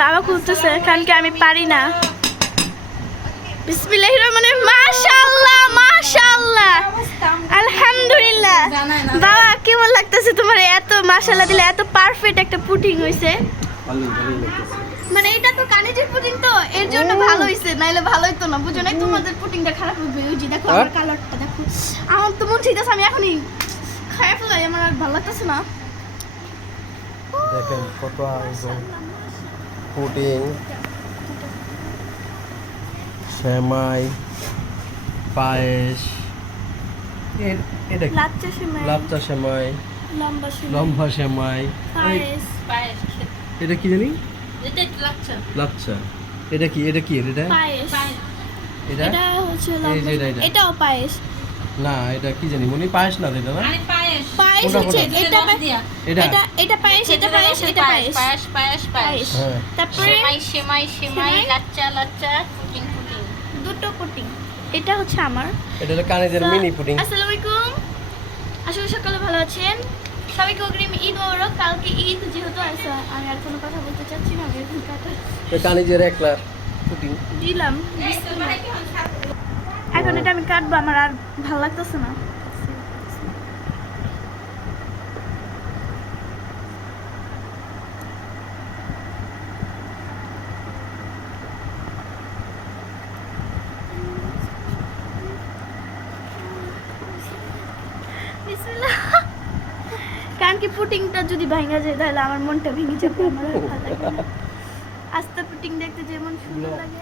বাবা খুলতেছে কারণ কি আমি পারি না। বিসমিল্লাহির রহমানির মাশাআল্লাহ মাশাআল্লাহ। আলহামদুলিল্লাহ। বাবা কেমন লাগতেছে তোমার এত মাশাআল্লাহ দিলে এত পারফেক্ট একটা পুটিং হইছে? মানে এটা তো কানিজের পুটিং তো এর জন্য ভালো হইছে নাইলে ভালো হইতো না। বুঝো নাই তোমাদের পুটিংটা খারাপ হবে? ওই যে দেখো আমার কালারটা দেখো। আমার তো মন চাইতেছে আমি এখনই খাই ফেলাই আমার আর ভালো লাগতেছে না। দেখেন কত পুডিং সেমাই পায়েস এটা? লাচ্চা সেমাই। লাচ্চা সেমাই লম্বা সেমাই। লম্বা সেমাই। এই, পায়েস। এটা কি জানি? এটা লাচ্চা? এটা কি এটা কি এটা? পায়েস। এটা? এটা হচ্ছে লম্বা। এটাও পায়েস। না এটা কি জানি? মনে পায়েস না এটা না? পায়েস। পায়েস হচ্ছে এটা এটা। এটা এটা পায়েস এটা পায়েস এটা পায়েস পায়েস। পায়েস পায়েস পায়েস। হ্যাঁ। তারপরে সেমাই সেমাই? লাচ্চা লাচ্চা পুটিং পুটিং দুটো পুটিং এটা হচ্ছে আমার। এটা হলো কানিজের মিনি পুডিং আসসালামু আলাইকুম আসলে সকালে ভালো আছেন। সবাইকে অগ্রিম ঈদ মোবারক। কালকে ঈদ যেহেতু আছে আমি আর কোনো কথা বলতে চাচ্ছি না আমি এখন কাটা কানিজের একলা পুডিং দিলাম। এখন এটা আমি কাটবো আমার আর ভালো লাগতেছে না বিসমিল্লাহ। কারণ কি পুটিংটা যদি ভাঙা যায় তাহলে আমার মনটা ভেঙে যাবে আমার ভালো লাগে। আস্তে পুটিং দেখতে যেমন সুন্দর লাগে